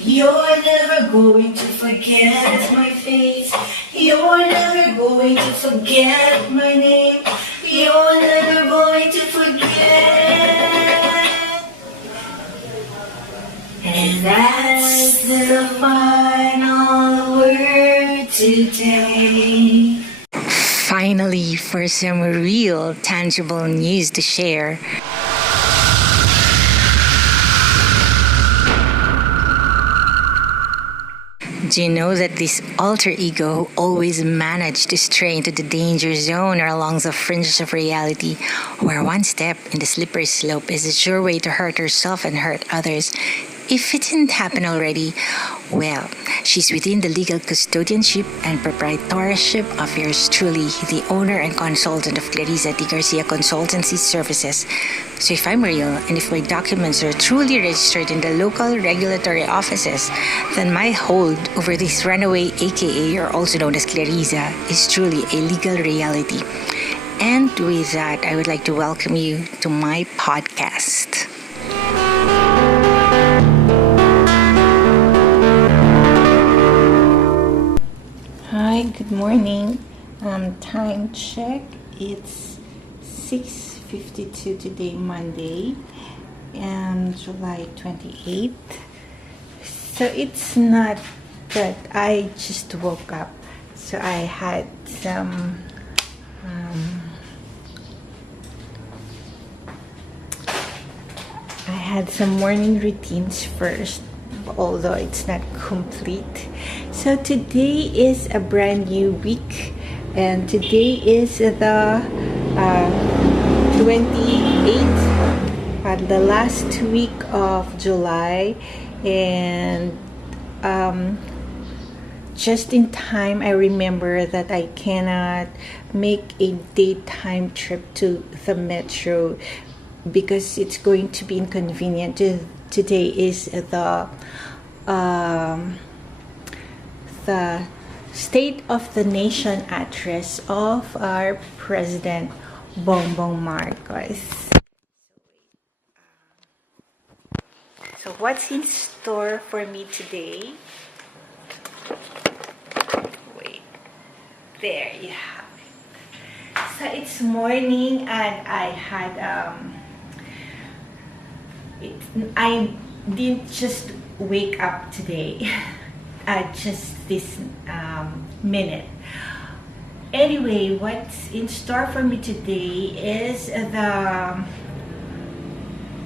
You're never going to forget my face. You're never going to forget my name. You're never going to forget. And that's the final word today. Finally, for some real, tangible news to share. Do you know that this alter ego who always managed to stray into the danger zone or along the fringes of reality, where one step in the slippery slope is a sure way to hurt herself and hurt others? If it didn't happen already, well, she's within the legal custodianship and proprietorship of yours truly, the owner and consultant of Clarissa T. Garcia Consultancy Services. So if I'm real and if my documents are truly registered in the local regulatory offices, then my hold over this runaway aka, or also known as Clarissa, is truly a legal reality. And with that, I would like to welcome you to my podcast. Hi, good morning. Time check. It's 6:52 today, Monday, and July 28th. So it's not that I just woke up. So I had some morning routines first, although it's not complete. So today is a brand new week, and today is the 28th, the last week of July, and just in time I remember that I cannot make a daytime trip to the metro because it's going to be inconvenient. Today is the State of the Nation address of our President Bongbong Marcos. So what's in store for me today? Wait, there you have it. So it's morning and I had I didn't just wake up today. Just this minute. Anyway, what's in store for me today is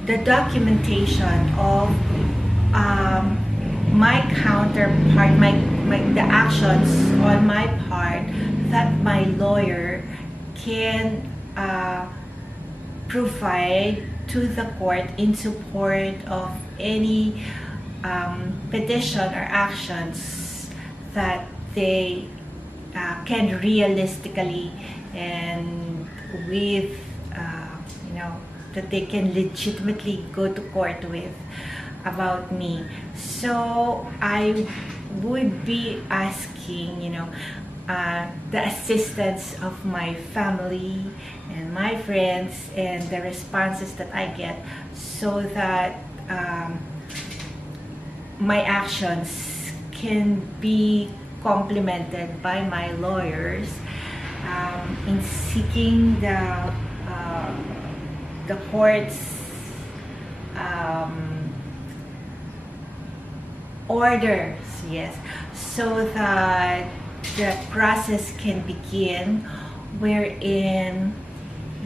the documentation of my counterpart, the actions on my part that my lawyer can provide to the court in support of any petition or actions that they can realistically and with that they can legitimately go to court with about me. So I would be asking the assistance of my family and my friends and the responses that I get, so that my actions can be complemented by my lawyers in seeking the court's orders, yes, so that the process can begin, wherein,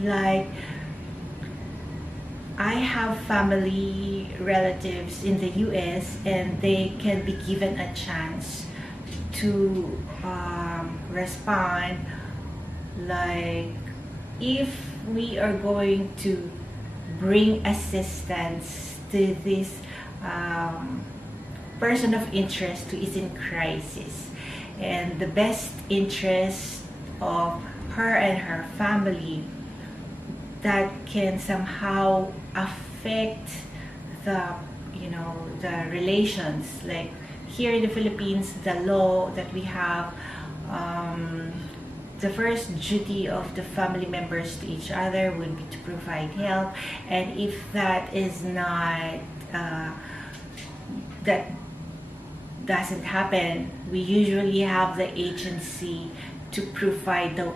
like, I have family relatives in the US and they can be given a chance to respond, like if we are going to bring assistance to this person of interest who is in crisis, and the best interest of her and her family that can somehow affect the relations. Like here in the Philippines, the law that we have, the first duty of the family members to each other would be to provide help, and if that is not that doesn't happen, we usually have the agency to provide the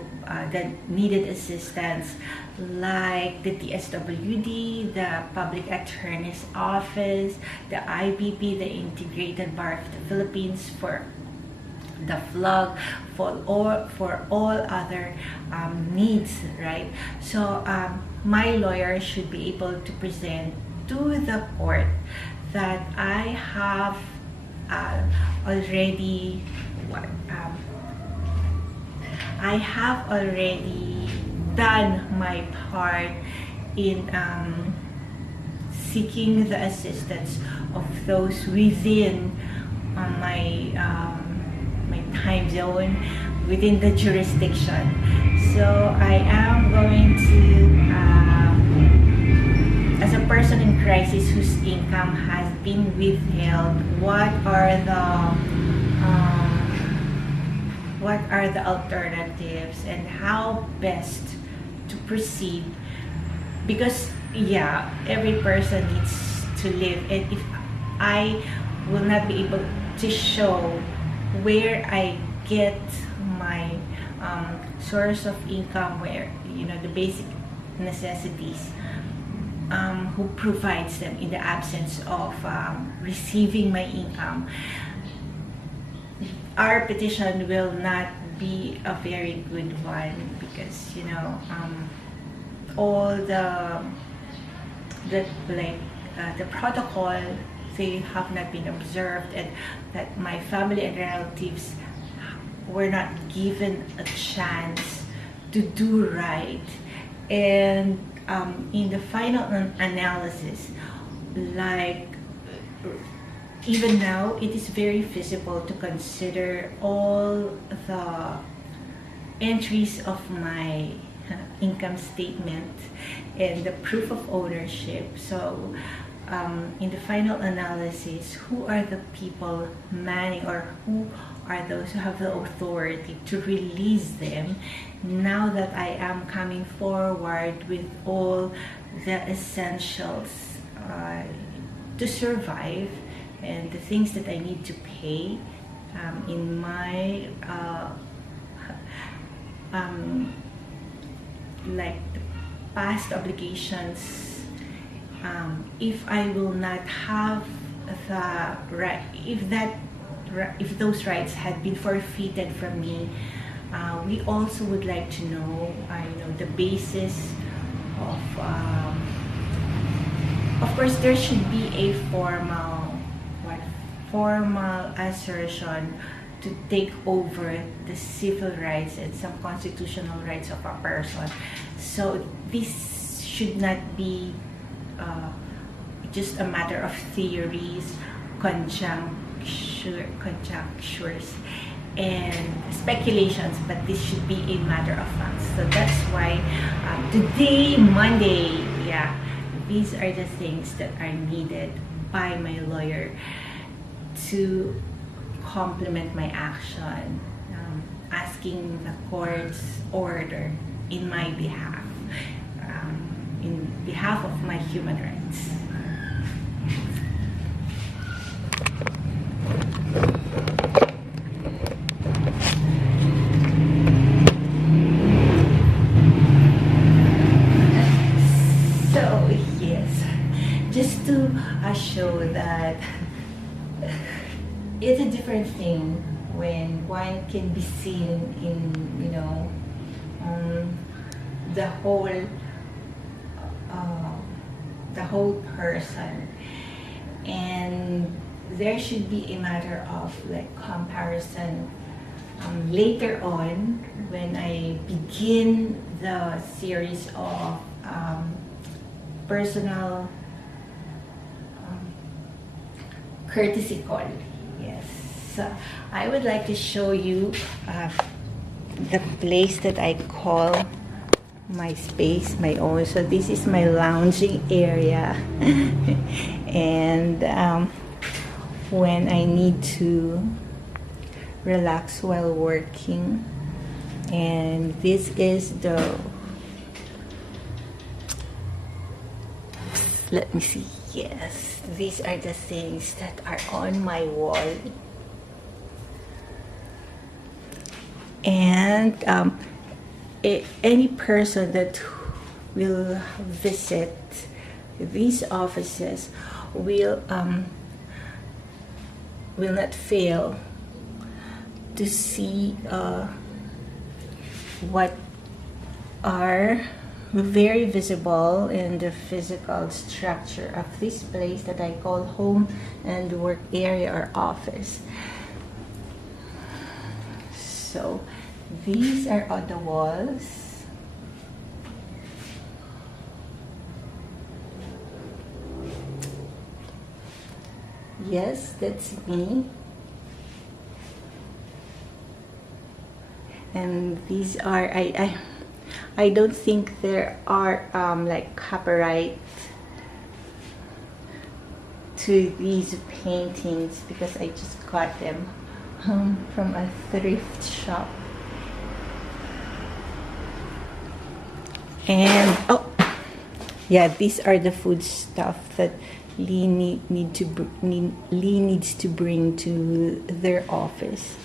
needed assistance, like the DSWD, the Public Attorney's Office, the IBP, the Integrated Bar of the Philippines, for the FLOG, for all other needs, right? So my lawyer should be able to present to the court that I have already done my part in seeking the assistance of those within my time zone, within the jurisdiction. So I am going to, as a person in crisis whose income has been withheld, what are the alternatives and how best to proceed? Because yeah, every person needs to live, and if I will not be able to show where I get my source of income, where, you know, the basic necessities, who provides them in the absence of receiving my income, our petition will not be a very good one, because, you know, all the protocol, they have not been observed, and that my family and relatives were not given a chance to do right. And in the final analysis, like, even now, it is very feasible to consider all the entries of my income statement and the proof of ownership. So in the final analysis, who are the people manning, or who are those who have the authority to release them, now that I am coming forward with all the essentials to survive, and the things that I need to pay in my like the past obligations. If I will not have the right, if those rights had been forfeited from me, we also would like to know, the basis of course, there should be a formal assertion to take over the civil rights and some constitutional rights of a person. So this should not be just a matter of theories, conjectures, and speculations, but this should be a matter of facts. So that's why today, Monday, these are the things that are needed by my lawyer to complement my action, asking the court's order in my behalf, in behalf of my human rights. So yes, just to show that it's a different thing when one can be seen in, the whole person, and there should be a matter of comparison later on when I begin the series of personal courtesy call. Yes, so I would like to show you the place that I call my space, my own. So this is my lounging area and when I need to relax while working, and this is the, let me see, yes, these are the things that are on my wall. And any person that will visit these offices will not fail to see what are very visible in the physical structure of this place that I call home and work area or office. So these are on the walls. Yes, that's me. And these are I don't think there are like copyright to these paintings because I just got them from a thrift shop. And oh yeah, these are the food stuff that Lee needs to bring to their office.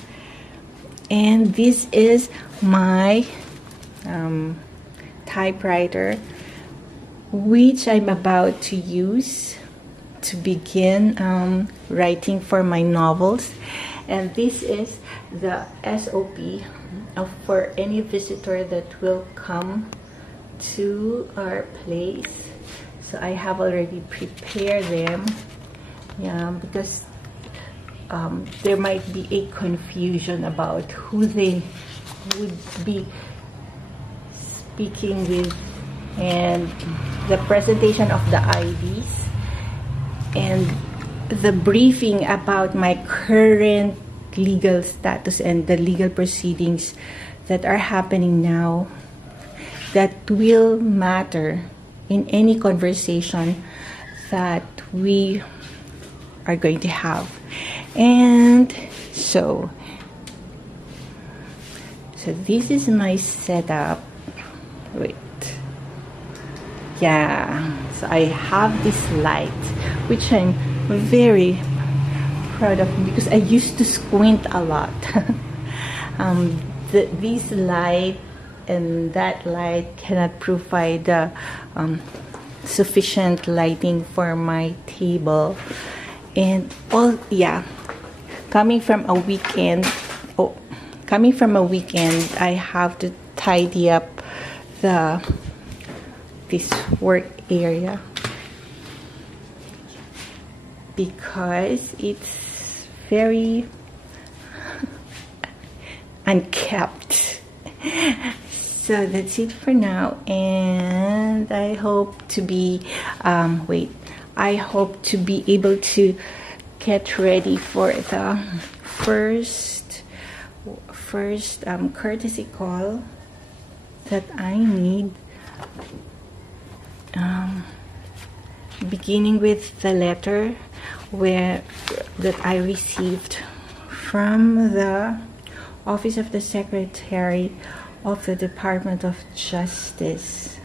And this is my typewriter, which I'm about to use to begin writing for my novels. And this is the SOP for any visitor that will come to our place. So I have already prepared them, yeah, because there might be a confusion about who they would be speaking with, and the presentation of the IDs and the briefing about my current legal status and the legal proceedings that are happening now that will matter in any conversation that we are going to have. And so this is my setup. Wait, yeah, so I have this light which I'm very proud of because I used to squint a lot. This light and that light cannot provide sufficient lighting for my table. And all, yeah, coming from a weekend, I have to tidy up this work area because it's very unkept. So that's it for now, and I hope to be able to get ready for the first courtesy call that I need, beginning with the letter that I received from the Office of the Secretary of the Department of Justice.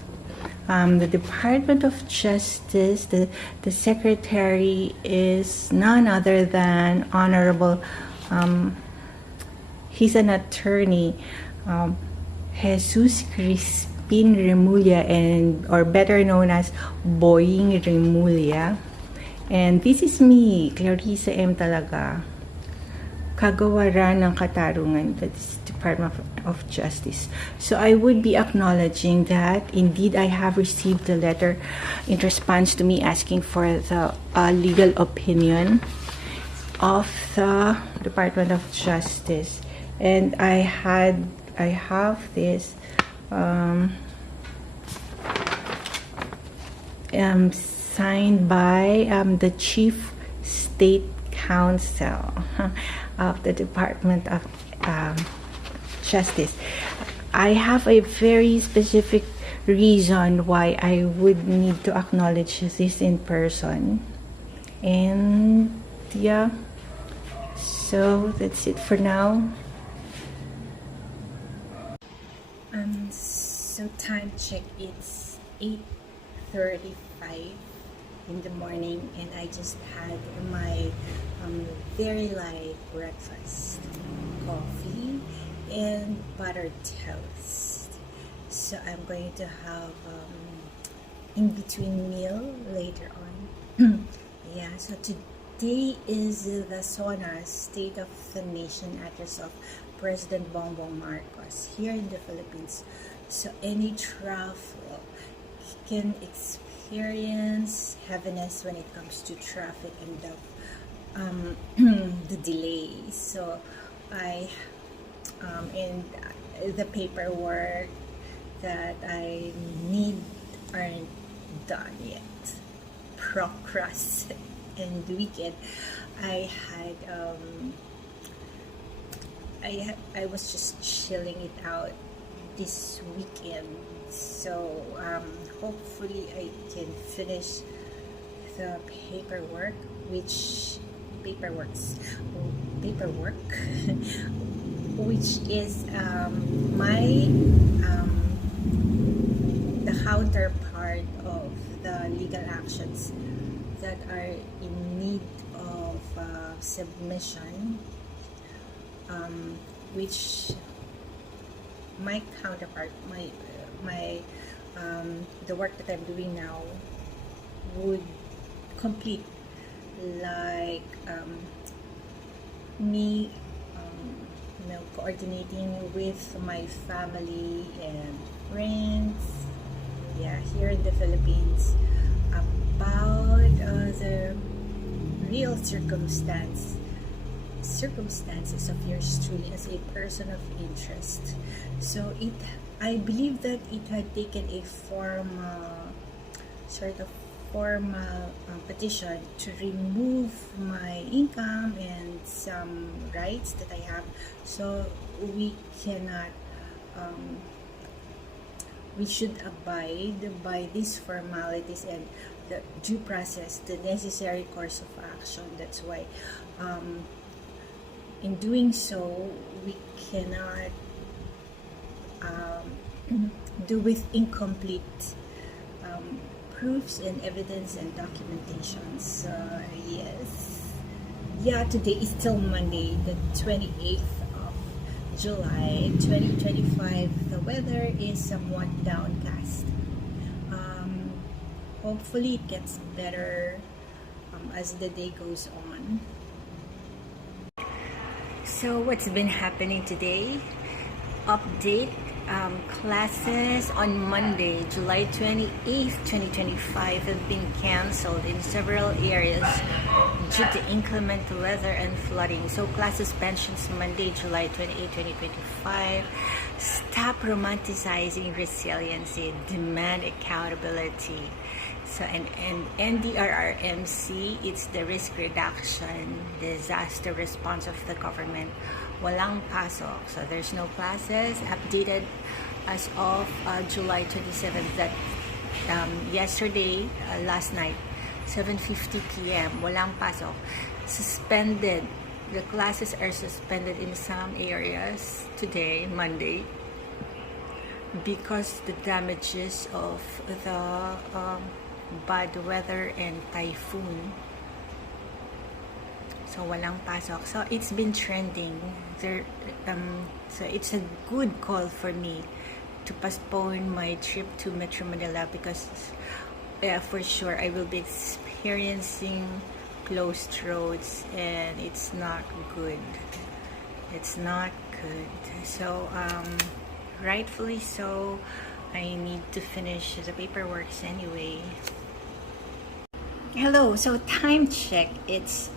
The Department of Justice, the Secretary is none other than Honorable, he's an attorney, Jesus Crispin Remulla, or better known as Boying Remulla. And this is me, Clarissa M. Talaga, kagawaran ng katarungan, that's Department of Justice. So I would be acknowledging that indeed I have received the letter in response to me asking for the legal opinion of the Department of Justice, and I have this signed by the Chief State Counsel of the Department of Justice. I have a very specific reason why I would need to acknowledge this in person. And yeah, so that's it for now. So time check, it's 8:35 in the morning, and I just had my very light breakfast, coffee and buttered toast. So I'm going to have in-between meal later on. Yeah, so today is the SONA State of the Nation address of President Bongbong Marcos here in the Philippines. So any travel can experience heaviness when it comes to traffic and the delays. So I and the paperwork that I need aren't done yet. Procrast and weekend. I had I was just chilling it out this weekend. So hopefully I can finish the paperwork, which is my the counterpart of the legal actions that are in need of submission, which my counterpart, the work that I'm doing now would complete, like me coordinating with my family and friends, yeah, here in the Philippines, about the real circumstances of yours truly as a person of interest. So I believe that it had taken a formal petition to remove my income and some rights that I have. So we cannot we should abide by these formalities and the due process, the necessary course of action. That's why in doing so, we cannot do with incomplete proofs and evidence and documentations. Yes. Yeah, today is still Monday, the 28th of July 2025. The weather is somewhat downcast. Hopefully it gets better as the day goes on. So what's been happening today? Update. Classes on Monday, July 28th, 2025 have been cancelled in several areas due to inclement weather and flooding. So class suspensions Monday, July 28, 2025. Stop romanticizing resiliency, demand accountability. So and NDRRMC, it's the risk reduction, disaster response of the government. Walang pasok. So there's no classes. Updated as of July 27th, that yesterday, last night, 7:50 p.m. Walang pasok. Suspended. The classes are suspended in some areas today, Monday, because the damages of the bad weather and typhoon. So walang pasok. So it's been trending there. So it's a good call for me to postpone my trip to Metro Manila, because for sure I will be experiencing closed roads and it's not good. It's not good. So rightfully so, I need to finish the paperwork anyway. Hello, so time check. It's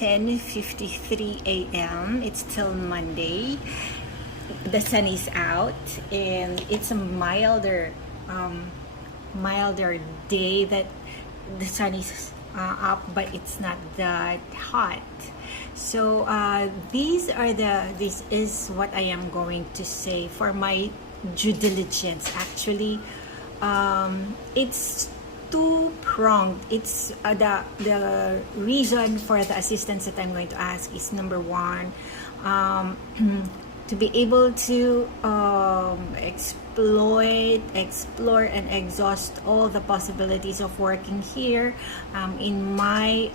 10:53 a.m. It's still Monday. The sun is out and it's a milder day that the sun is up, but it's not that hot. So this is what I am going to say for my due diligence. Actually, it's two-pronged. It's the reason for the assistance that I'm going to ask is, number one, to be able to explore and exhaust all the possibilities of working here in my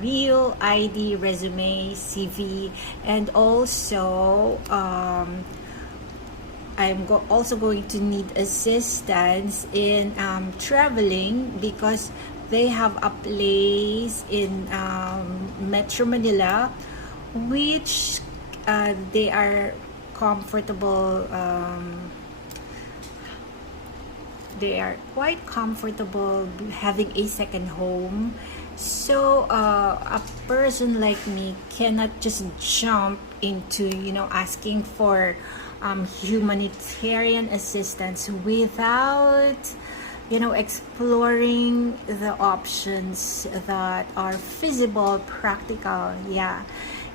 real ID, resume, CV, and also also going to need assistance in traveling, because they have a place in Metro Manila, which they are comfortable. They are quite comfortable having a second home. So a person like me cannot just jump into asking for humanitarian assistance without exploring the options that are feasible, practical,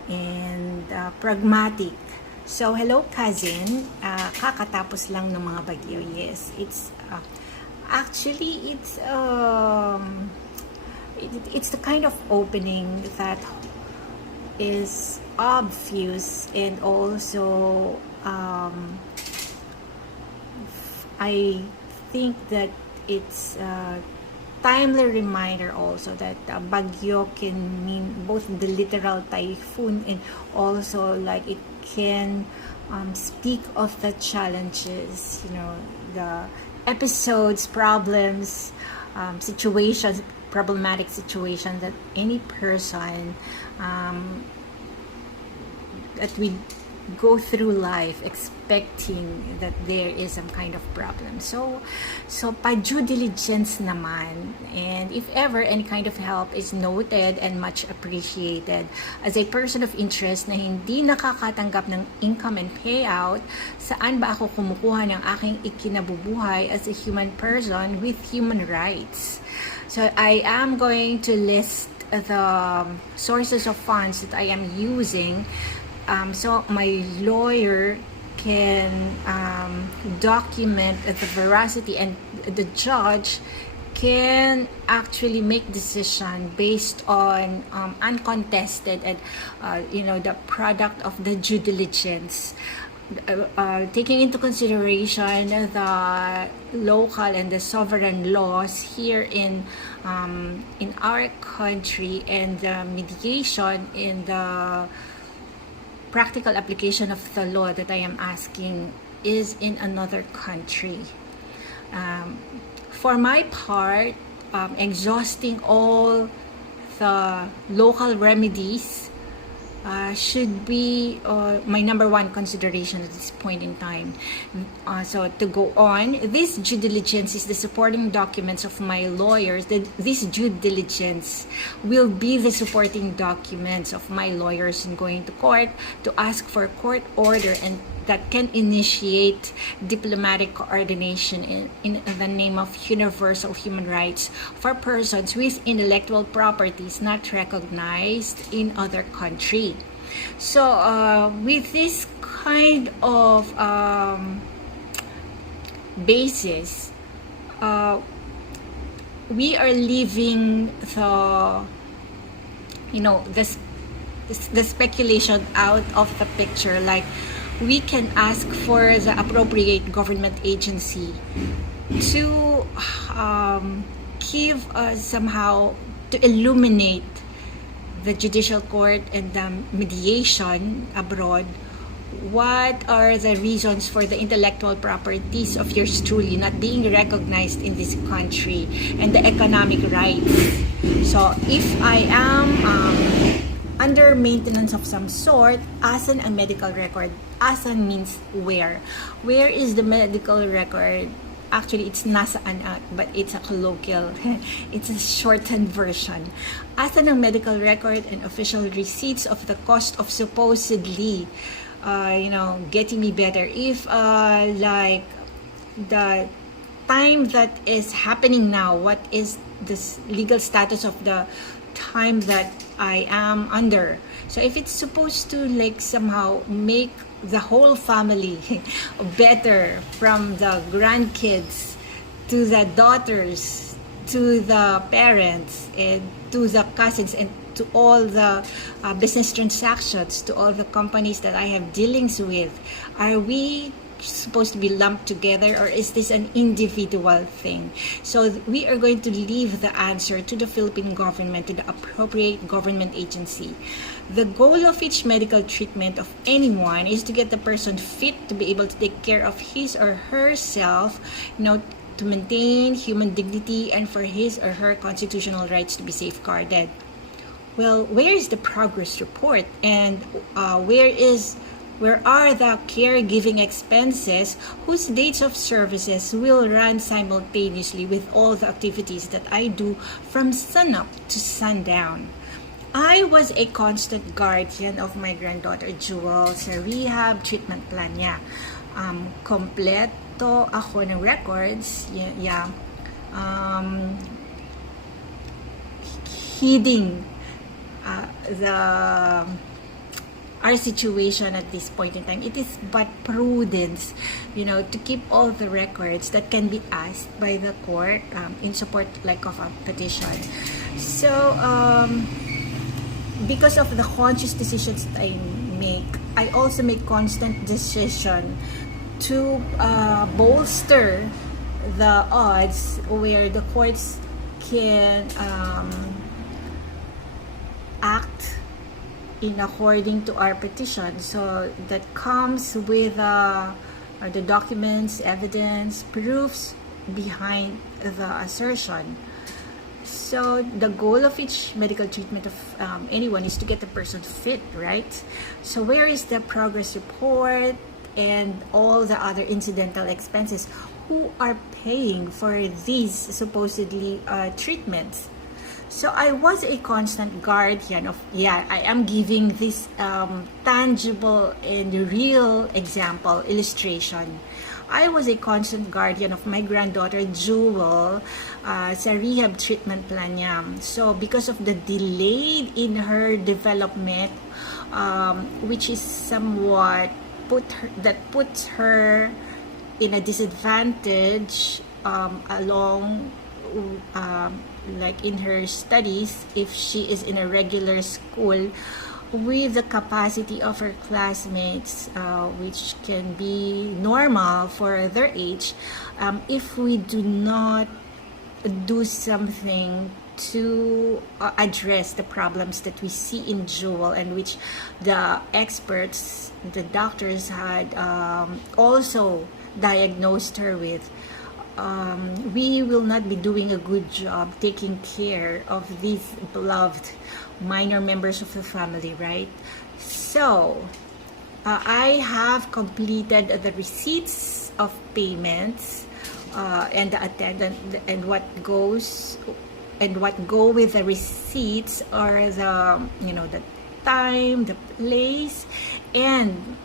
and pragmatic. So hello cousin, kakatapos lang ng mga bagyo. Yes, it's actually it's the kind of opening that is obvious, and also I think that it's a timely reminder also that bagyo can mean both the literal typhoon, and also like it can speak of the challenges, the episodes, problems, situations, problematic situations that any person that we go through life expecting that there is some kind of problem. So pa due diligence naman, and if ever any kind of help is noted and much appreciated. As a person of interest na hindi nakakatanggap ng income and payout, saan ba ako kumukuha ng aking ikinabubuhay as a human person with human rights? So I am going to list the sources of funds that I am using, so my lawyer can document the veracity, and the judge can actually make decision based on uncontested and the product of the due diligence, taking into consideration the local and the sovereign laws here in our country, and the mediation in the practical application of the law that I am asking is in another country. For my part, exhausting all the local remedies should be my number one consideration at this point in time. So to go on, this due diligence is the supporting documents of my lawyers. This due diligence will be the supporting documents of my lawyers in going to court to ask for court order, and that can initiate diplomatic coordination in the name of universal human rights for persons with intellectual properties not recognized in other country. So with this kind of basis, we are leaving the speculation out of the picture. Like, we can ask for the appropriate government agency to give us somehow, to illuminate the judicial court and the mediation abroad, what are the reasons for the intellectual properties of yours truly not being recognized in this country, and the economic rights. So if I am under maintenance of some sort, asan ang medical record? Asan means where. Where is the medical record? Actually, it's nasaan, but it's a colloquial. It's a shortened version. Asan ang medical record and official receipts of the cost of supposedly, getting me better? If like the time that is happening now, what is the legal status of the time that I am under? So if it's supposed to like somehow make the whole family better, from the grandkids to the daughters to the parents and to the cousins and to all the business transactions, to all the companies that I have dealings with, are we supposed to be lumped together, or is this an individual thing? So we are going to leave the answer to the Philippine government, to the appropriate government agency. The goal of each medical treatment of anyone is to get the person fit to be able to take care of his or herself, to maintain human dignity, and for his or her constitutional rights to be safeguarded. Well, where is the progress report, and where are the caregiving expenses whose dates of services will run simultaneously with all the activities that I do from sunup to sundown? I was a constant guardian of my granddaughter Jewel sa rehab treatment plan niya. Kompleto ako ng records. Heeding our situation at this point in time, it is but prudence, to keep all the records that can be asked by the court in support of a petition. So, because of the conscious decisions that I make, I also make constant decision to bolster the odds where the courts can act in according to our petition. So that comes with the documents, evidence, proofs behind the assertion. So the goal of each medical treatment of anyone is to get the person fit, right? So where is the progress report and all the other incidental expenses? Who are paying for these supposedly treatments? So I was a constant guardian of, I am giving this tangible and real example, illustration. I was a constant guardian of my granddaughter Jewel sa rehab treatment plan niya. So because of the delay in her development, which is somewhat puts her in a disadvantage along in her studies, if she is in a regular school with the capacity of her classmates, which can be normal for their age, if we do not do something to address the problems that we see in Jewel, and which the experts, the doctors had also diagnosed her with, we will not be doing a good job taking care of these beloved minor members of the family, right? So I have completed the receipts of payments and the attendant, and what go with the receipts are the time, the place, and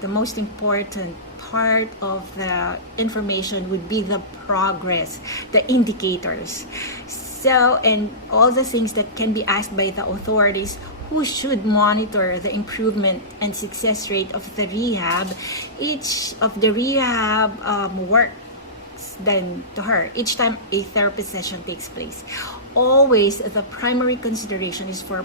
the most important part of the information would be the progress, the indicators. So, and all the things that can be asked by the authorities who should monitor the improvement and success rate of the rehab, each of the rehab works done to her each time a therapy session takes place. Always the primary consideration is for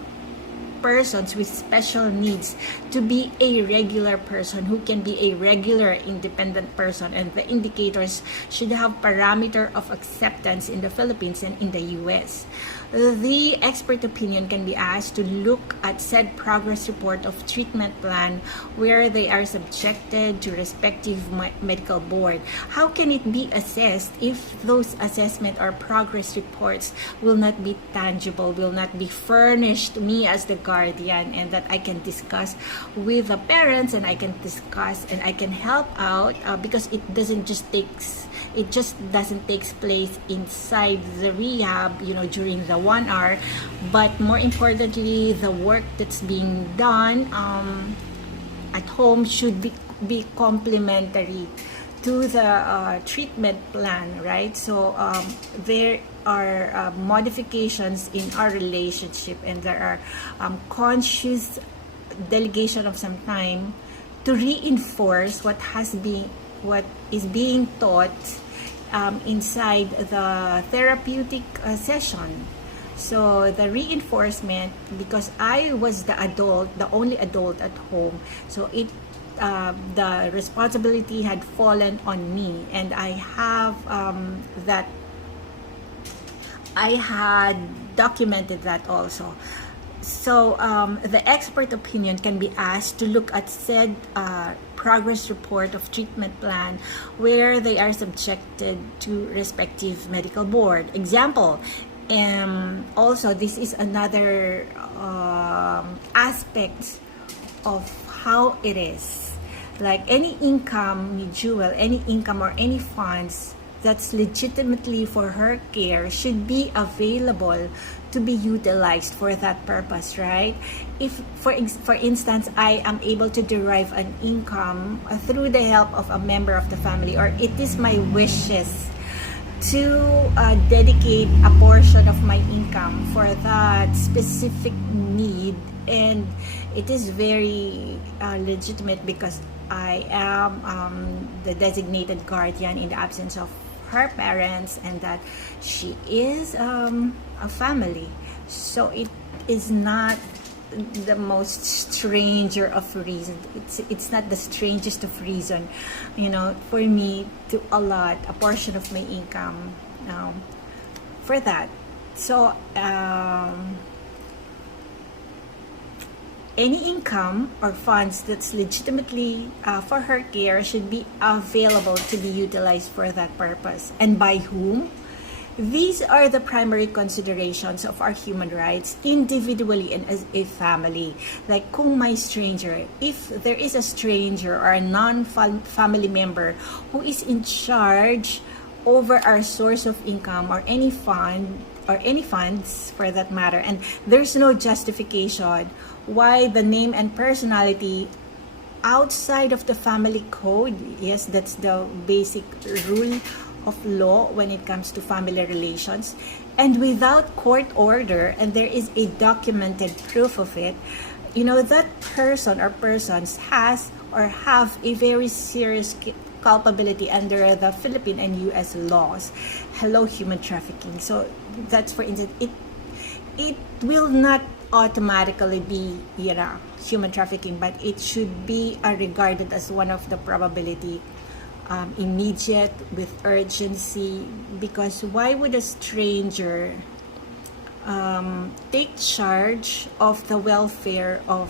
persons with special needs to be a regular person who can be a regular independent person, and the indicators should have parameter of acceptance in the Philippines and in the US. The expert opinion can be asked to look at said progress report of treatment plan where they are subjected to respective medical board. How can it be assessed if those assessment or progress reports will not be tangible, will not be furnished me as the guardian, and that I can discuss with the parents, and I can discuss and I can help out because it just doesn't take place inside the rehab, during the 1 hour, but more importantly, the work that's being done at home should be complementary to the treatment plan, right? So there are modifications in our relationship, and there are conscious delegation of some time to reinforce what is being taught inside the therapeutic session. So the reinforcement, because I was the only adult at home, so it the responsibility had fallen on me, and I have that I had documented that also. So the expert opinion can be asked to look at said progress report of treatment plan where they are subjected to respective medical board. Example, also this is another aspect of how it is. Like any income, Jewel, any income or any funds that's legitimately for her care should be available to be utilized for that purpose, right? If, for instance, I am able to derive an income through the help of a member of the family, or it is my wishes to dedicate a portion of my income for that specific need, and it is very legitimate because I am the designated guardian in the absence of her parents, and that she is a family. So it is not the most stranger of reason. It's not the strangest of reason, for me to allot a portion of my income for that. So any income or funds that's legitimately for her care should be available to be utilized for that purpose. And by whom? These are the primary considerations of our human rights, individually and as a family. Like kung may stranger, if there is a stranger or a non-family member who is in charge over our source of income or any fund, or any funds for that matter, and there's no justification why the name and personality outside of the family code, yes, that's the basic rule of law when it comes to family relations, and without court order, and there is a documented proof of it, that person or persons has or have a very serious culpability under the Philippine and US laws. Hello, human trafficking. So that's, for instance, it will not automatically be human trafficking, but it should be regarded as one of the probability, immediate, with urgency, because why would a stranger take charge of the welfare of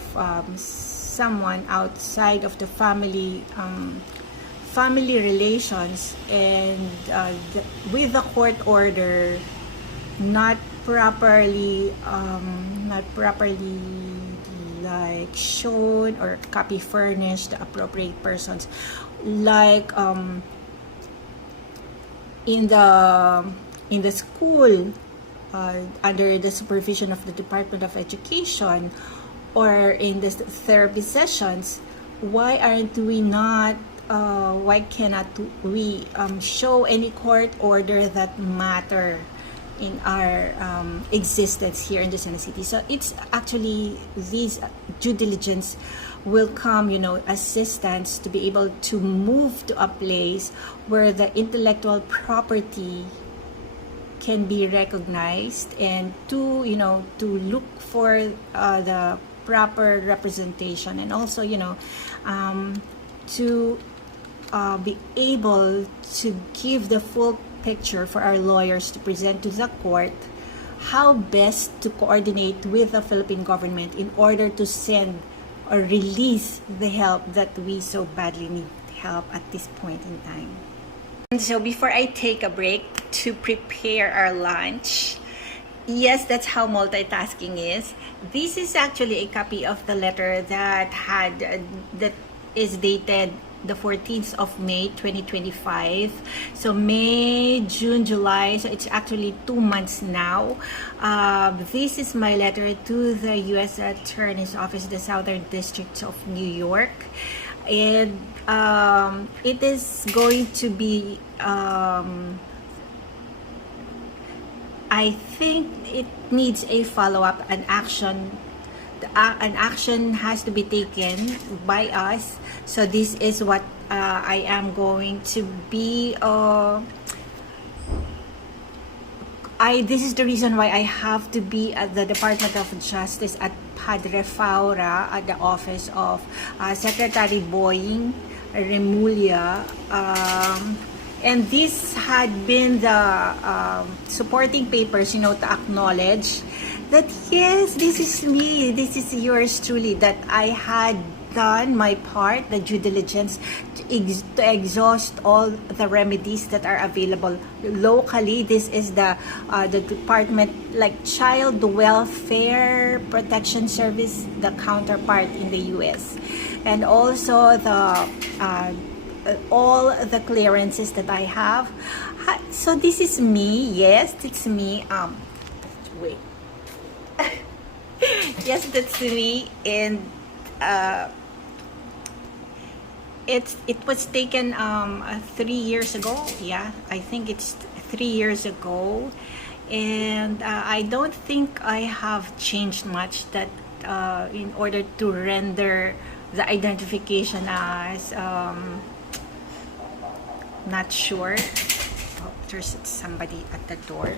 someone outside of the family relations, and with the court order not properly like shown or copy furnished the appropriate persons, like in the school, under the supervision of the Department of Education, or in the therapy sessions. Why cannot we show any court order that matter in our existence here in the City? So it's actually these due diligence will come, assistance to be able to move to a place where the intellectual property can be recognized, and to look for the proper representation, and also to be able to give the full picture for our lawyers to present to the court how best to coordinate with the Philippine government in order to send or release the help that we so badly need help at this point in time. And so before I take a break to prepare our lunch, yes, that's how multitasking is. This is actually a copy of the letter that is dated the 14th of May 2025. So May, June, July, so it's actually 2 months now. This is my letter to the U.S. Attorney's Office, the Southern District of New York, and it is going to be I think it needs a follow-up, an action. An action has to be taken by us. So this is what I am going to be. This is the reason why I have to be at the Department of Justice at Padre Faura at the office of Secretary Boying Remulla. And this had been the supporting papers, to acknowledge that yes, this is me, this is yours truly, that I had done my part, the due diligence, to exhaust all the remedies that are available locally. This is the department, like Child Welfare Protection Service, the counterpart in the US, and also the all the clearances that I have. So this is me. Yes, it's me. Wait. Yes, that's me. And it was taken 3 years ago. Yeah, I think it's 3 years ago. And I don't think I have changed much that in order to render the identification as not sure. Oh, there's somebody at the door.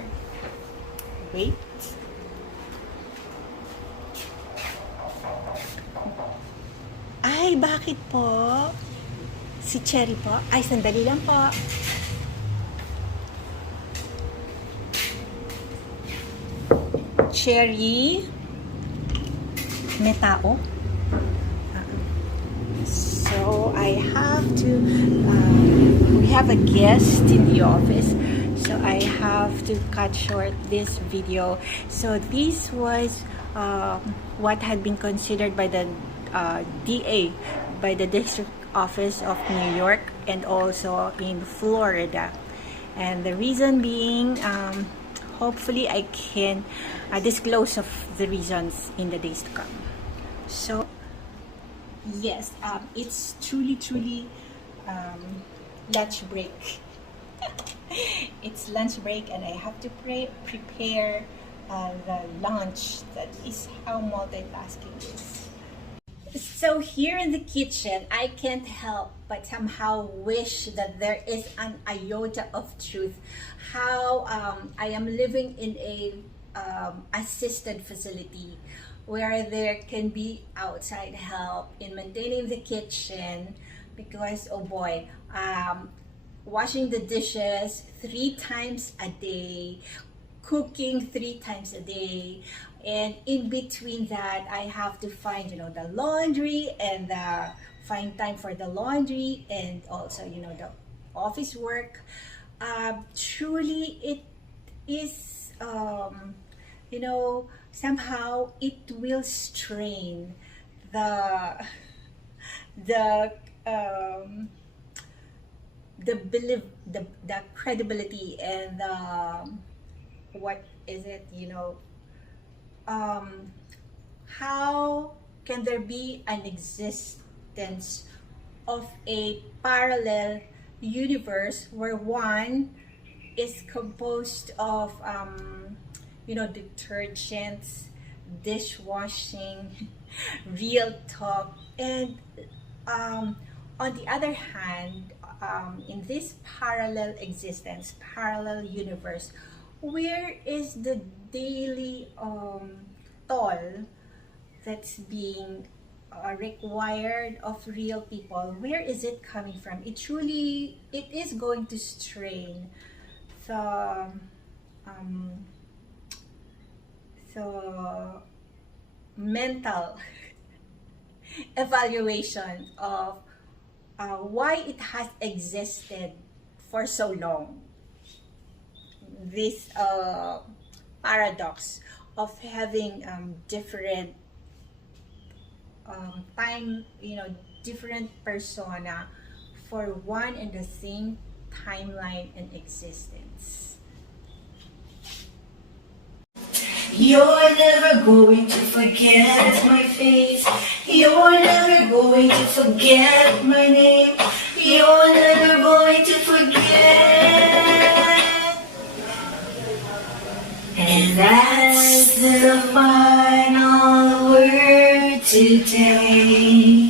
Wait. Ay, bakit po? Si Cherry po? Ay, sandali lang po. Cherry? May tao? So I have to, we have a guest in the office, so I have to cut short this video. So this was what had been considered by the DA, by the District Office of New York, and also in Florida. And the reason being, hopefully I can disclose of the reasons in the days to come. So yes, it's truly lunch break. It's lunch break, and I have to prepare the lunch. That is how multitasking is. So here in the kitchen, I can't help but somehow wish that there is an iota of truth. How I am living in a assisted facility where there can be outside help in maintaining the kitchen, because oh boy, washing the dishes 3 times a day, cooking 3 times a day, and in between that I have to find the laundry, and find time for the laundry, and also the office work. Truly it is somehow it will strain the belief, the credibility, and what is it, how can there be an existence of a parallel universe where one is composed of detergents, dishwashing, real talk, and on the other hand, in this parallel existence, parallel universe, where is the daily toll that's being required of real people? Where is it coming from? It is going to strain the mental evaluation of why it has existed for so long. This paradox of having different time, different persona for one and the same timeline and existence. You're never going to forget my face. You're never going to forget my name. You're never going to forget. And that's the final word today.